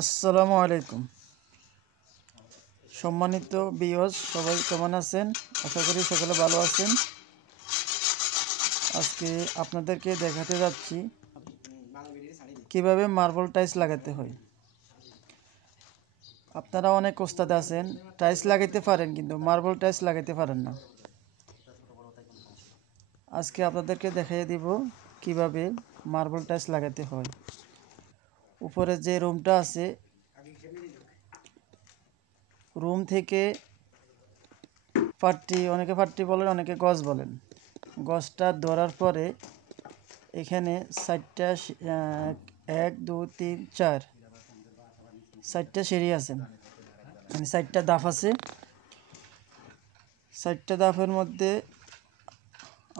আসসালামু আলাইকুম। সম্মানিত ভিউয়ার্স, সবাই কেমন আছেন? আশা করি সকলে ভালো আছেন। আজকে আপনাদেরকে দেখাতে যাচ্ছি কিভাবে মার্বেল টাইলস লাগাতে হয়। আপনারা অনেক ওস্তাদ আছেন, টাইলস লাগাইতে পারেন কিন্তু মার্বেল টাইলস লাগাইতে পারেন না। আজকে আপনাদেরকে দেখিয়ে দিব কিভাবে মার্বেল টাইলস লাগাতে হয়। উপরে যে রুমটা আছে, রুম থেকে পাট্টি, অনেকে পাট্টি বলেন, অনেকে গজ বলেন। গজটা ধরার পরে এখানে 4টা 1 2 3 4 4টা সিঁড়ি আছে, মানে 4টা ধাপ আছে। 4টা ধাপের মধ্যে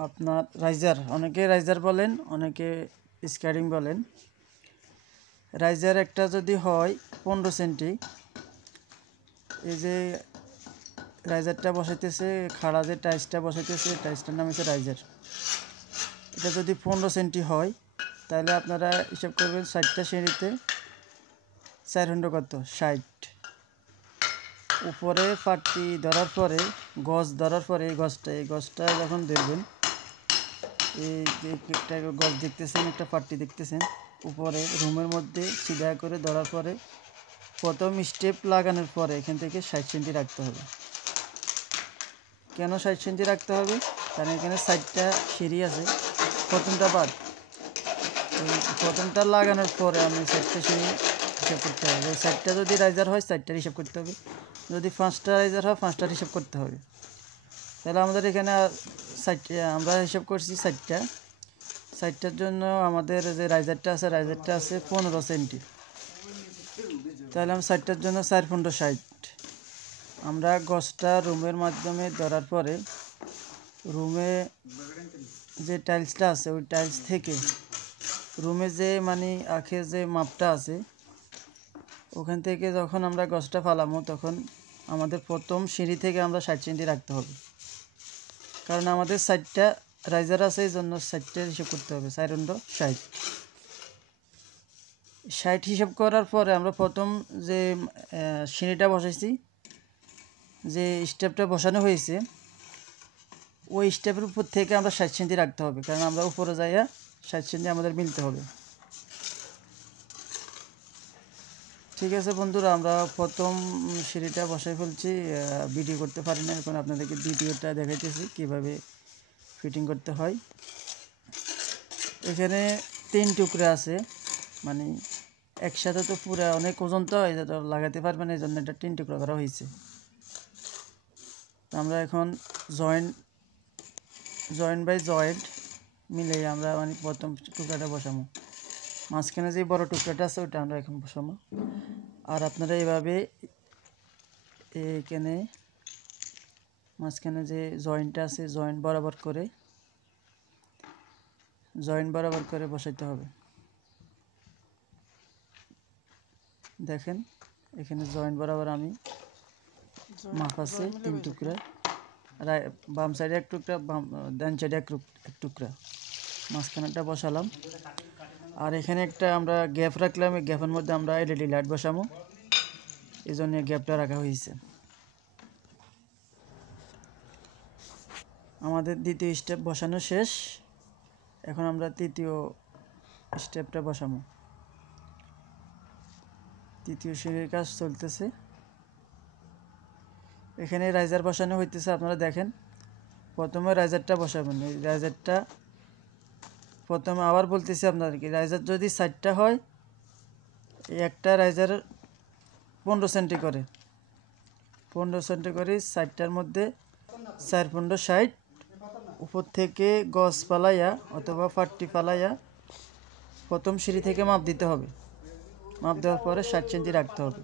আপনার রাইজার, অনেকে রাইজার বলেন, অনেকে স্কেটিং বলেন। রাইজার একটা যদি হয় 15 সেন্টি, এই যে রাইজারটা বসাইতেছে, খাড়া যে টাইলসটা বসাইতেছে, টাইলসটার নাম হচ্ছে রাইজার। এটা যদি 15 সেন্টি হয় তাহলে আপনারা হিসাব করবেন 4টা সিঁড়িতে 4 খন্ড কত, 60। উপরে পাট্টি ধরার পরে, গজ ধরার পরে এই গজটা যখন দেখবেন, এই যে একটা গজ দেখতেছেন, একটা পাট্টি দেখতেছেন, উপরে রুমের মধ্যে সিধা করে ধরার পরে প্রথম স্টেপ লাগানোর পরে এখান থেকে 60 সেন্টি রাখতে হবে। কেন 60 সেন্টি রাখতে হবে? কারণ এখানে 4টা সিঁড়ি আছে, প্রথমটা বাদ। প্রথমটা লাগানোর পরে আমি 4টা সিঁড়ি হিসাব করতে হবে। 4টা যদি রাইজার হয় 4টার হিসাব করতে হবে, যদি 5টা রাইজার হয় 5টার হিসাব করতে হবে। তাহলে আমাদের এখানে আমরা হিসাব করছি 4টার জন্য আমাদের যে রাইজারটা আছে 15 সেন্টি। তাহলে আমি 4টার জন্য 4 15 60। আমরা গজটা রুমের মাধ্যমে ধরার পরে রুমে যে টাইলসটা আছে, ওই টাইলস থেকে রুমে যে মানে আখের যে মাপটা আছে, ওখান থেকে যখন আমরা গজটা ফালামো তখন আমাদের প্রথম সিঁড়ি থেকে আমরা 60 সেন্টি রাখতে হবে। কারণ আমাদের 4টা রাইজার আছে, এই জন্য 4টার হিসাব করতে হবে। 4 60 60 হিসাব করার পরে আমরা প্রথম যে সিঁড়িটা বসাইছি, যে স্টেপটা বসানো হয়েছে, ওই স্টেপের উপর থেকে আমরা 60 সেন্টি রাখতে হবে। কারণ আমরা উপরে যাইয়া 60 সেন্টি আমাদের মিলতে হবে। ঠিক আছে বন্ধুরা, আমরা প্রথম সিঁড়িটা বসাই ফেলছি। ভিডিও করতে পারি না, এখন আপনাদেরকে দ্বিতীয়টা দেখাইতেছি কীভাবে ফিটিং করতে হয়। এখানে 3 টুকরা আছে, মানে একসাথে তো পুরো অনেক ওজন, তো এটা তো লাগাতে পারবে না, এই জন্য এটা 3 টুকরা করা হয়েছে। আমরা এখন জয়েন্ট বাই জয়েন্ট মিলে আমরা মানে প্রথম টুকরাটা বসাবো। মাঝখানে যে বড় টুকরাটা আছে ওটা আমরা এখন বসাবো। আর আপনারা এইভাবে এইখানে মাঝখানে যে জয়েন্টটা আছে, জয়েন্ট বরাবর করে বসাইতে হবে। দেখেন এখানে জয়েন্ট বরাবর আমি মাপ আছে 3 টুকরা, বাম সাইডে 1 টুকরা, ডান সাইডে 1 টুকরা, মাঝখানেটা বসালাম। আর এখানে একটা আমরা গ্যাপ রাখলাম, এই গ্যাপের মধ্যে আমরা এলইডি লাইট বসাবো, এই জন্য গ্যাপটা রাখা হয়েছে। আমাদের দ্বিতীয় স্টেপ বসানো শেষ, এখন আমরা তৃতীয় স্টেপটা বসাবো। তৃতীয় সিঁড়ির কাজ চলতেছে। এখানে রাইজার বসানো হইতেছে, আপনারা দেখেন। প্রথমে রাইজারটা বসাবেন। এই রাইজারটা প্রথমে আবার বলতেছি আপনাদেরকে, রাইজার যদি 4টা হয়, একটা রাইজার 15 সেন্টি করে, 15 সেন্টি করে 4টার মধ্যে 4 15 60। উপর থেকে গজ ফালাইয়া অথবা পাট্টি ফালাইয়া প্রথম সিঁড়ি থেকে মাপ দিতে হবে। মাপ দেওয়ার পরে 60 সেন্টি রাখতে হবে।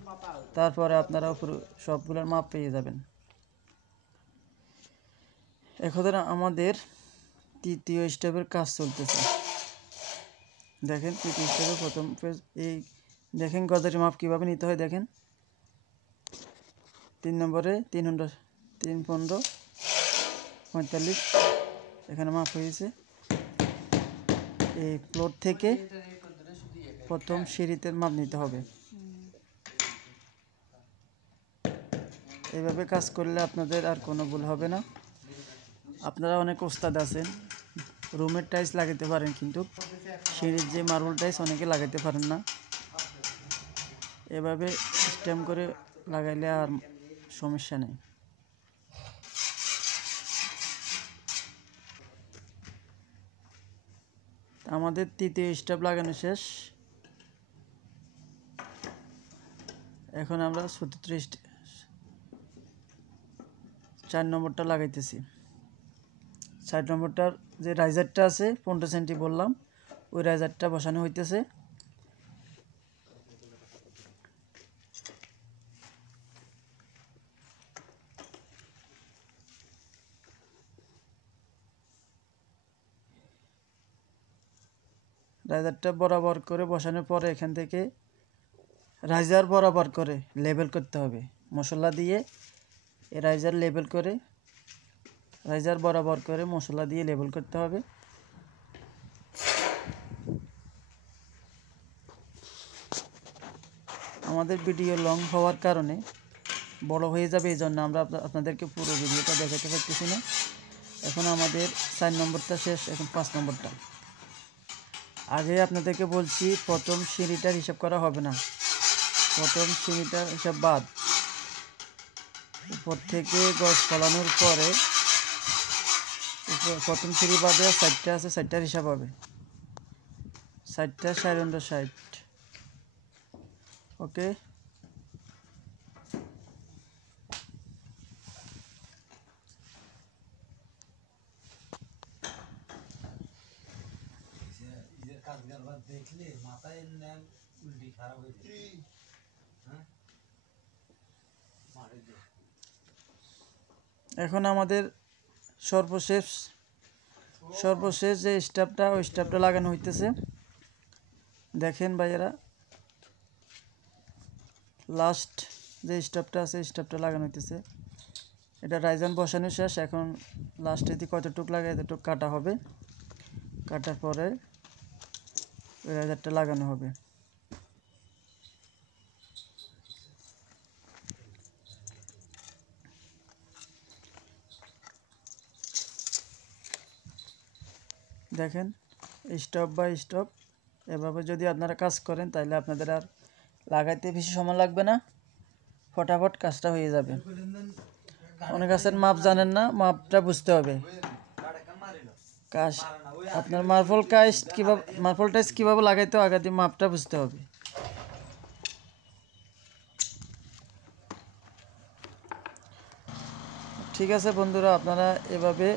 তারপরে আপনারা উপরে সবগুলোর মাপ পেয়ে যাবেন। এখন আমাদের তৃতীয় স্টেপের কাজ চলতেছে। দেখেন তৃতীয় স্টেপের প্রথম পেজ, এই দেখেন গজের মাপ কীভাবে নিতে হয়। দেখেন 3 নম্বরে 3 15 45 এখানে মাপ হয়েছে। এই ফ্লোর থেকে প্রথম সিঁড়িতে মাপ নিতে হবে। এইভাবে কাজ করলে আপনাদের আর কোনো ভুল হবে না। আপনারা অনেক ওস্তাদ আছেন, রুমের টাইলস লাগাতে পারেন, কিন্তু সিঁড়ির যে মার্বেল টাইলস অনেকে লাগাতে পারেন না। এভাবে সিস্টেম করে লাগাইলে আর সমস্যা নেই। আমাদের তৃতীয় স্টেপ লাগানো শেষ। এখন আমরা 4 নম্বরটা লাগাইতেছি। 4 নম্বরটার যে রাইজারটা আছে 15 সেন্টি বললাম, ওই রাইজারটা বসানো হইতেছে। রাইজারটা বরাবর করে বসানোর পরে এখান থেকে রাইজার বরাবর করে লেবেল করতে হবে মশলা দিয়ে। এই রাইজার লেবেল করে, রাইজার বরাবর করে মশলা দিয়ে লেবেল করতে হবে। আমাদের ভিডিও লং হওয়ার কারণে বড় হয়ে যাবে, এই জন্য আমরা আপনাদেরকে পুরো ভিডিওটা দেখাতে পারতেছি না। এখন আমাদের 4 নম্বরটা শেষ, এখন 5 নম্বরটা। আগে আপনাদেরকে বলছি প্রথম সিঁড়িটার হিসাব করা হবে না, প্রথম সিঁড়িটার হিসাব বাদ। উপর থেকে গজ ফলানোর পরে প্রথম সিঁড়ি বাদে 4টা আছে, 4টার হিসাব হবে। 4টা 4×60। ওকে, এখন আমাদের সর্বশেষ যে স্টাফটা, ওই স্টাফটা লাগানো হইতেছে। দেখেন ভাইয়েরা, লাস্ট যে স্টাফটা আছে স্টাফটা লাগানো হইতেছে। এটা রাইজান বসানো শেষ। এখন লাস্টে দিয়ে কতটুক লাগে এতটুক কাটা হবে, কাটার পরে ওই রাইজারটা লাগানো হবে। দেখেন স্টপ বাই স্টপ, এভাবে যদি আপনারা কাজ করেন তাহলে আপনাদের আর লাগাইতে বেশি সময় লাগবে না, ফটাফট কাজটা হয়ে যাবে। অনেক কাছের মাপ জানেন না, মাপটা বুঝতে হবে। কাজ আপনার মার্বেল টাইলস কীভাবে লাগাইতে আগে দিয়ে মাপটা বুঝতে হবে। ঠিক আছে বন্ধুরা, আপনারা এভাবে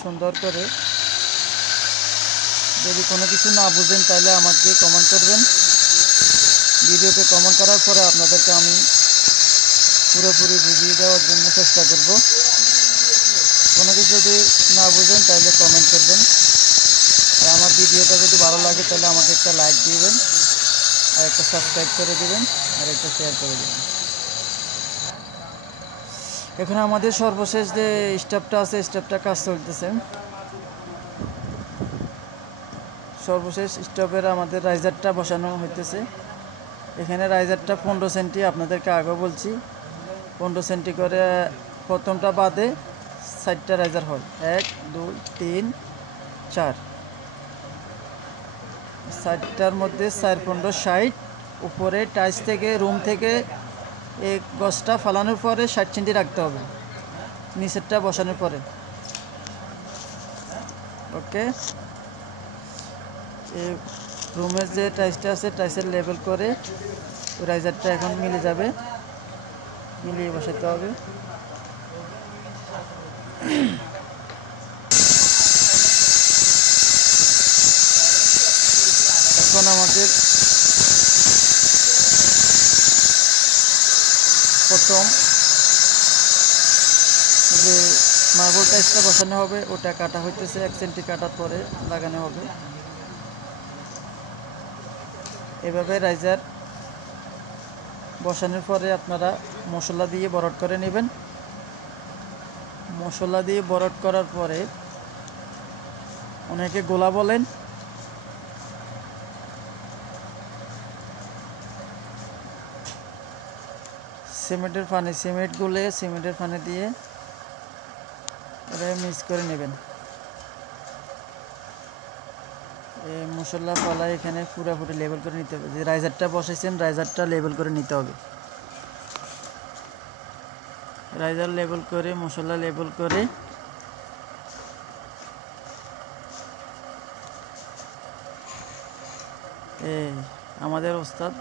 সুন্দর করে, যদি কোনো কিছু না বুঝেন তাহলে আমাকে কমেন্ট করবেন। ভিডিওতে কমেন্ট করার পরে আপনাদেরকে আমি পুরোপুরি বুঝিয়ে দেওয়ার জন্য চেষ্টা করব। কোনো কিছু যদি না বুঝেন তাহলে কমেন্ট করবেন। আর আমার ভিডিওটা যদি ভালো লাগে তাহলে আমাকে একটা লাইক দিবেন, আর একটা সাবস্ক্রাইব করে দিবেন, আর একটা শেয়ার করে দেবেন। এখন আমাদের সর্বশেষ যে স্টেপটা আছে, স্টেপটা কাজ চলতেছে। সর্বশেষ স্টেপের আমাদের রাইজারটা বসানো হইতেছে। এখানে রাইজারটা 15 সেন্টি, আপনাদেরকে আগেও বলছি 15 সেন্টি করে প্রথমটা বাদে 4টা রাইজার হয়। 1 2 3 4, 4টার মধ্যে 4 15 60। উপরে টাইলস থেকে, রুম থেকে এই গজটা ফালানোর পরে 60 সেন্টি রাখতে হবে নিচেরটা বসানোর পরে। ওকে, এই রুমের যে টাইলসটা আছে টাইলসের লেবেল করে ওই রাইজারটা এখন মিলে যাবে, মিলিয়ে বসাতে হবে। এখন আমাদের প্রথম যে মার্বেল টাইলসটা বসানো হবে ওটা কাটা হইতেছে। 1 সেন্টি কাটার পরে লাগানো হবে। এভাবে রাইজার বসানোর পরে আপনারা মশলা দিয়ে বরট করে নেবেন। মশলা দিয়ে বরট করার পরে অনেকে গোলা বলেন, সিমেন্টের পানি, সিমেন্ট গুলে সিমেন্টের পানি দিয়ে এটা মিক্স করে নেবেন। এই মশলা পালা এখানে পুরোপুরি লেবেল করে নিতে হবে। যে রাইজারটা বসাইছেন রাইজারটা লেবেল করে নিতে হবে। রাইজার লেবেল করে মশলা লেবেল করে আমাদের ওস্তাদ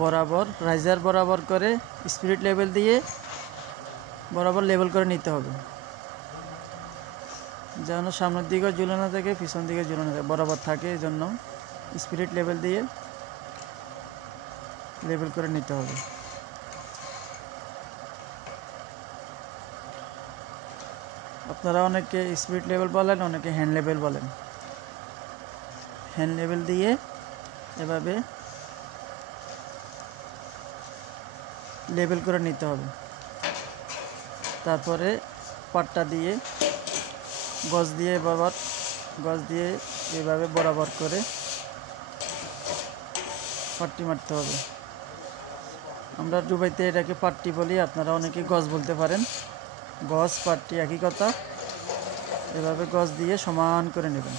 বরাবর রাইজার বরাবর করে স্পিরিট লেভেল দিয়ে বরাবর লেবেল করে নিতে হবে, যেন সামনের দিকে ঝুলানো থাকে পিছন দিকে ঝুলানো থাকে, বরাবর থাকে। এই জন্য স্পিরিট লেভেল দিয়ে লেবেল করে নিতে হবে। আপনারা অনেকে স্পিরিট লেভেল বলেন, অনেকে হ্যান্ড লেভেল বলেন। হ্যান্ড লেভেল দিয়ে এভাবে লেবেল করে নিতে হবে। তারপরে পাটটা দিয়ে গজ দিয়ে এভাবে বরাবর করে পাট্টি মারতে হবে। আমরা দুবাইতে এটাকে পাট্টি বলি, আপনারা অনেকে গজ বলতে পারেন। গজ পাট্টি একই কথা। এভাবে গজ দিয়ে সমান করে নেবেন।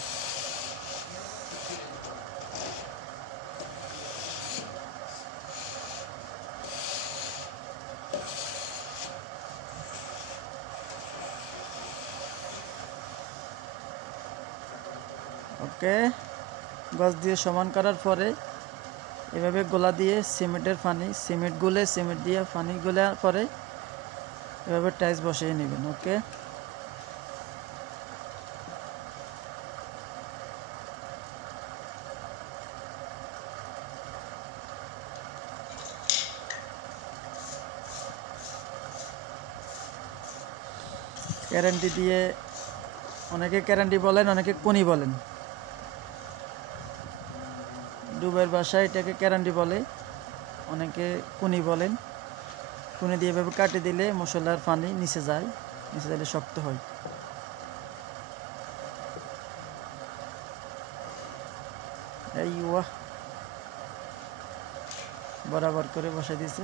ওকে, গজ দিয়ে সমান করার পরে এভাবে গোলা দিয়ে সিমেন্টের পানি, সিমেন্ট গুলে সিমেন্ট দিয়ে পানি গোলার পরে এভাবে টাইলস বসিয়ে নেবেন। ওকে, গ্যারান্টি দিয়ে, অনেকে গ্যারান্টি বলেন, অনেকে কোনি বলেন। দুবাইয়ের ভাষায় এটাকে গ্যারান্টি বলে, অনেকে কোনি বলেন। কোনি দিয়ে এভাবে কাটে দিলে মশলার পানি নিচে যায়, নিচে যাইলে শক্ত হয়। এই ওয়াহ, বরাবর করে বসাই দিয়েছে।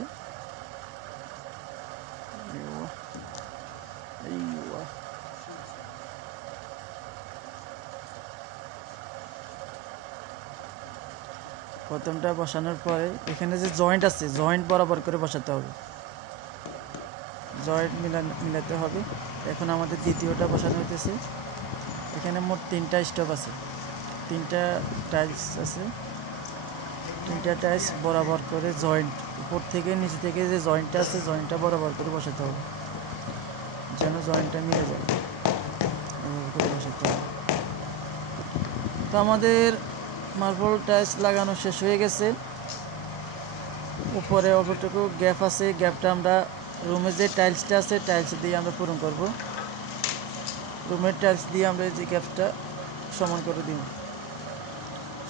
প্রথমটা বসানোর পরে এখানে যে জয়েন্ট আছে, জয়েন্ট বরাবর করে বসাতে হবে, জয়েন্ট মিলাতে হবে। এখন আমাদের দ্বিতীয়টা বসানো হইতেছে। এখানে মোট 3টা স্টপ আছে, 3টা টাইলস আছে। 3টা টাইলস বরাবর করে জয়েন্ট, উপর থেকে নিচে থেকে যে জয়েন্টটা আছে জয়েন্টটা বরাবর করে বসাতে হবে, যেন জয়েন্টটা মিলে যায়। এভাবে করে বসাতে হবে। তো আমাদের মার্বেল টাইলস লাগানো শেষ হয়ে গেছে। উপরে অল্পটুকু গ্যাপ আছে, গ্যাপটা আমরা রুমের যে টাইলসটা আছে টাইলস দিয়ে আমরা পূরণ করব। রুমের টাইলস দিয়ে আমরা এই যে গ্যাপটা সমান করে দিব।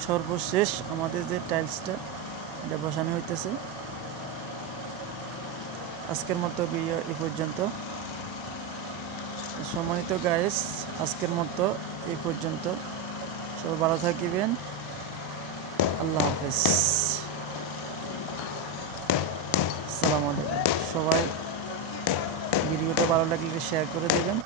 সর্বশেষ আমাদের যে টাইলসটা এটা বসানো হইতেছে। আজকের মতো ভিডিও এই পর্যন্ত। সম্মানিত গাইস, আজকের মতো এই পর্যন্ত। সবাই ভালো থাকবেন। আল্লাহ হাফেজ। আসসালামু আলাইকুম। সবাই ভিডিওটা ভালো লাগলে শেয়ার করে দেবেন।